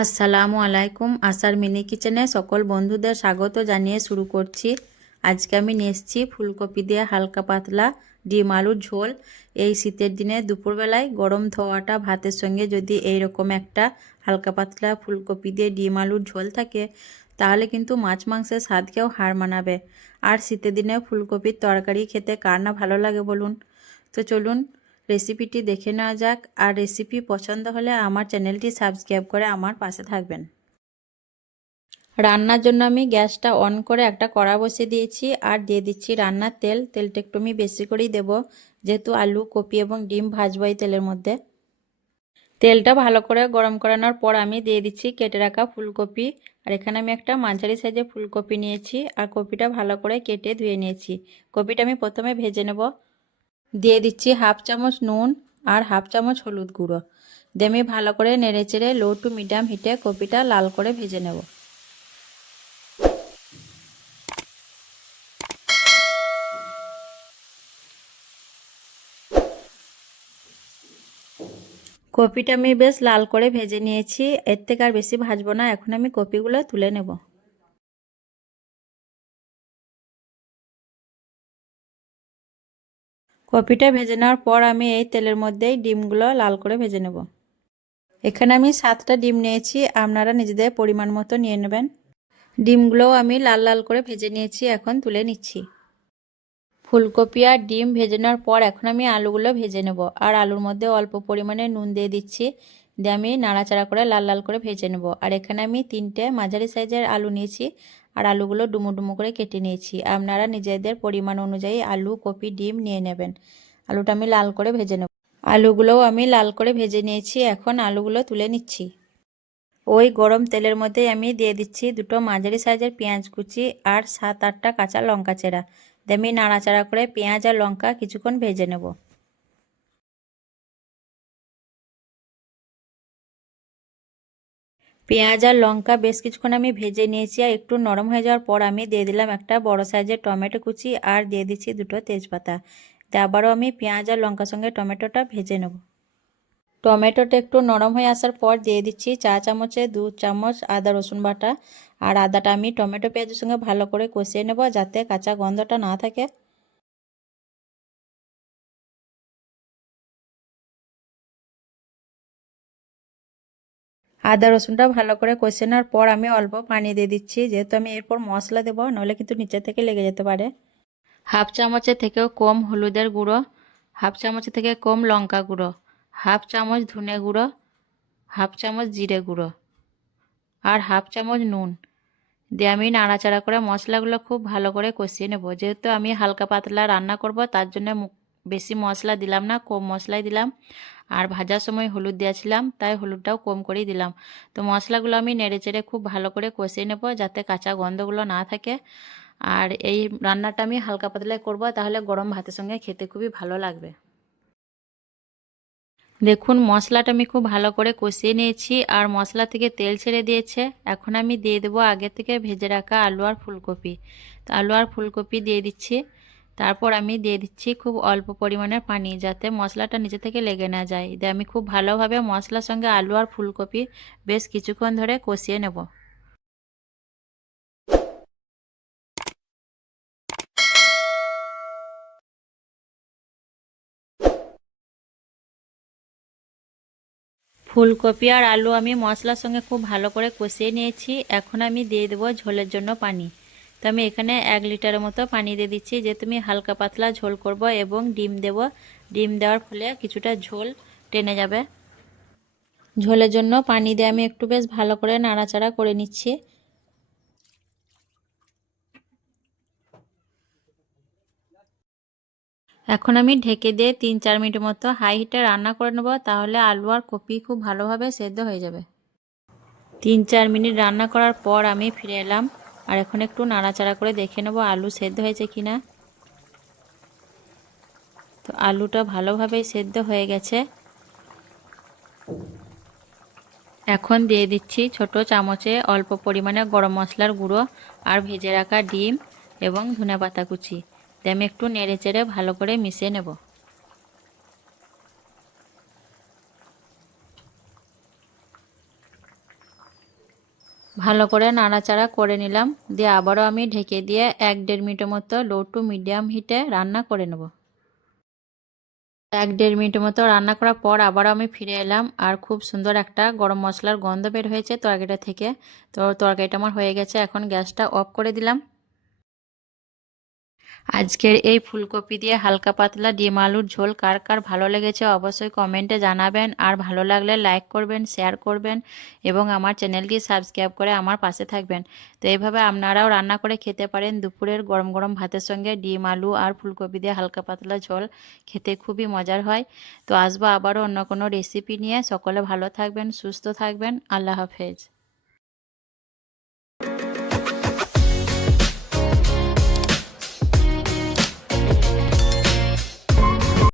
আসসালামু আলাইকুম। আসার মিনি কিচেনে সকল বন্ধুদের স্বাগত জানিয়ে শুরু করছি। আজকে আমি নিয়ে এসেছি ফুলকপি দিয়ে হালকা পাতলা ডিম আলুর ঝোল। এই শীতের দিনে দুপুরবেলায় গরম ধোয়াটা ভাতের সঙ্গে যদি এই রকম একটা হালকা পাতলা ফুলকপি দিয়ে ডিম আলুর ঝোল থাকে, তাহলে কিন্তু মাছ মাংসের স্বাদকেও হার মানাবে। আর শীতের দিনে ফুলকপির তরকারি খেতে কার না ভালো লাগে বলুন। তো চলুন রেসিপিটি দেখে নেওয়া যাক। আর রেসিপি পছন্দ হলে আমার চ্যানেলটি সাবস্ক্রাইব করে আমার পাশে থাকবেন। রান্নার জন্য আমি গ্যাসটা অন করে একটা কড়া বসিয়ে দিয়েছি আর দিয়ে দিচ্ছি রান্নার তেল। তেলটা একটু আমি বেশি করেই দেবো, যেহেতু আলু কপি এবং ডিম ভাজবো এই তেলের মধ্যে। তেলটা ভালো করে গরম করানোর পর আমি দিয়ে দিচ্ছি কেটে রাখা ফুলকপি। আর এখানে আমি একটা মাঝারি সাইজের ফুলকপি নিয়েছি আর কপিটা ভালো করে কেটে ধুয়ে নিয়েছি। কপিটা আমি প্রথমে ভেজে নেব। দিয়ে দিচ্ছি হাফ চামচ নুন আর হাফ চামচ হলুদ গুঁড়ো দিয়ে আমি ভালো করে নেড়েচেড়ে লো টু মিডিয়াম হিটে কপিটা লাল করে ভেজে নেব। কপিটা আমি বেশ লাল করে ভেজে নিয়েছি, এর থেকে আর বেশি ভাজবো না। এখন আমি কপিগুলো তুলে নেব। কপিটা ভেজে নেওয়ার পর আমি এই তেলের মধ্যেই ডিমগুলো লাল করে ভেজে নেব। এখানে আমি 7টা ডিম নিয়েছি, আপনারা নিজেদের পরিমাণ মতো নিয়ে নেবেন। ডিমগুলোও আমি লাল লাল করে ভেজে নিয়েছি, এখন তুলে নিচ্ছি। ফুলকপি আর ডিম ভেজে নেওয়ার পর এখন আমি আলুগুলো ভেজে নেব। আর আলুর মধ্যে অল্প পরিমাণে নুন দিয়ে দিচ্ছি, দিয়ে আমি নাড়াচাড়া করে লাল লাল করে ভেজে নেব। আর এখানে আমি 3টে মাঝারি সাইজের আলু নিয়েছি আর আলুগুলো ডুমো ডুমো করে কেটে নিয়েছি। আপনারা নিজেদের পরিমাণ অনুযায়ী আলু কপি ডিম নিয়ে নেবেন। আলুটা আমি লাল করে ভেজে নেব। আলুগুলোও আমি লাল করে ভেজে নিয়েছি, এখন আলুগুলো তুলে নিচ্ছি। ওই গরম তেলের মধ্যেই আমি দিয়ে দিচ্ছি 2টো মাঝারি সাইজের পেঁয়াজ কুচি আর 7-8টা কাঁচা লঙ্কা চেরা। দিয়ে আমি নাড়াচাড়া করে পেঁয়াজ আর লঙ্কা কিছুক্ষণ ভেজে নেব। পেঁয়াজ আর লঙ্কা বেশ কিছুক্ষণ আমি ভেজে নিয়েছি আর একটু নরম হয়ে যাওয়ার পর আমি দিয়ে দিলাম একটা বড় সাইজের টমেটো কুচি আর দিয়ে দিচ্ছি 2টো তেজপাতা। দিয়ে আবারও আমি পেঁয়াজ আর লঙ্কার সঙ্গে টমেটোটা ভেজে নেব। টমেটোটা একটু নরম হয়ে আসার পর দিয়ে দিচ্ছি 4 চামচে 2 চামচ আদা রসুন বাটা। আর আদাটা আমি টমেটো পেঁয়াজের সঙ্গে ভালো করে কষিয়ে নেব, যাতে কাঁচা গন্ধটা না থাকে। আদা রসুনটা ভালো করে কষিয়ে নেওয়ার পর আমি অল্প পানি দিয়ে দিচ্ছি, যেহেতু আমি এরপর মশলা দেবো, নাহলে কিন্তু নিচে থেকে লেগে যেতে পারে। হাফ চামচের থেকেও কম হলুদের গুঁড়ো, হাফ চামচের থেকে কম লঙ্কা গুঁড়ো, হাফ চামচ ধনে গুঁড়ো, হাফ চামচ জিরে গুঁড়ো আর হাফ চামচ নুন দিয়ে আমি নাড়াচাড়া করে মশলাগুলো খুব ভালো করে কষিয়ে নেব। যেহেতু আমি হালকা পাতলা রান্না করব, তার জন্য বেশি মশলা দিলাম না, কম মশলাই দিলাম। আর ভাজার সময় হলুদ দিয়েছিলাম, তাই হলুদটাও কম করেই দিলাম। তো মশলাগুলো আমি নেড়েচেড়ে খুব ভালো করে কষিয়ে নেব, যাতে কাঁচা গন্ধগুলো না থাকে। আর এই রান্নাটা আমি হালকা পাতলা করব, তাহলে গরম ভাতের সঙ্গে খেতে খুবই ভালো লাগবে। দেখুন মশলাটা আমি খুব ভালো করে কষিয়ে নিয়েছি আর মশলা থেকে তেল ছেড়ে দিয়েছে। এখন আমি দিয়ে দেবো আগে থেকে ভেজে রাখা আলু আর ফুলকপি। তো আলু আর ফুলকপি দিয়ে দিচ্ছি। তারপর আমি দিয়ে দিচ্ছি খুব অল্প পরিমাণের পানি, যাতে মশলাটা নিচে থেকে লেগে না যায়। দিয়ে আমি খুব ভালোভাবে মশলার সঙ্গে আলু আর ফুলকপি বেশ কিছুক্ষণ ধরে কষিয়ে নেব। ফুলকপি আর আলু আমি মশলার সঙ্গে খুব ভালো করে কষিয়ে নিয়েছি। এখন আমি দিয়ে দেবো ঝোলের জন্য পানি। তো আমি এখানে 1 লিটারের মতো পানি দিয়ে দিচ্ছি, যে তুমি হালকা পাতলা ঝোল করব এবং ডিম দেব। ডিম দেওয়ার ফলে কিছুটা ঝোল টেনে যাবে। ঝোলের জন্য পানি দিয়ে আমি একটু বেশ ভালো করে নাড়াচাড়া করে নিচ্ছি। এখন আমি ঢেকে দিয়ে 3-4 মিনিট মতো হাই হিটে রান্না করে নেব, তাহলে আলু আর কপি খুব ভালোভাবে সেদ্ধ হয়ে যাবে। 3-4 মিনিট রান্না করার পর আমি ফিরে এলাম আর এখন একটু নাড়াচাড়া করে দেখে নেব আলু সেদ্ধ হয়েছে কিনা। তো আলুটা ভালোভাবেই সেদ্ধ হয়ে গেছে। এখন দিয়ে দিচ্ছি ছোট চামচে অল্প পরিমাণে গরম মশলার গুঁড়ো আর ভেজে রাখা ডিম এবং ধনেপাতা কুচি দিয়ে আমি একটু নেড়ে চেড়ে ভালো করে মিশিয়ে নেব। ভালো করে নাড়াচাড়া করে নিলাম, দিয়ে আবারও আমি ঢেকে দিয়ে 1-1.5 মিনিটের মতো লো টু মিডিয়াম হিটে রান্না করে নেব। 1-1.5 মিনিটের মতো রান্না করার পর আবার আমি ফিরে এলাম, আর খুব সুন্দর একটা গরম মশলার গন্ধ বের হয়েছে তরকারিটা থেকে। তো তরকারিটা আমার হয়ে গেছে, এখন গ্যাসটা অফ করে দিলাম। আজকের এই ফুলকপি দিয়ে হালকা পাতলা ডিম আলুর ঝোল কার কার ভালো লেগেছে অবশ্যই কমেন্টে জানাবেন, আর ভালো লাগলে লাইক করবেন, শেয়ার করবেন এবং আমার চ্যানেলটি সাবস্ক্রাইব করে আমার পাশে থাকবেন। তো এইভাবে আপনারাও রান্না করে খেতে পারেন দুপুরের গরম গরম ভাতের সঙ্গে ডিম আলু আর ফুলকপি দিয়ে হালকা পাতলা ঝোল, খেতে খুবই মজার হয়। তো আসবো আবারও অন্য কোনো রেসিপি নিয়ে। সকলে ভালো থাকবেন, সুস্থ থাকবেন। আল্লাহ হাফেজ।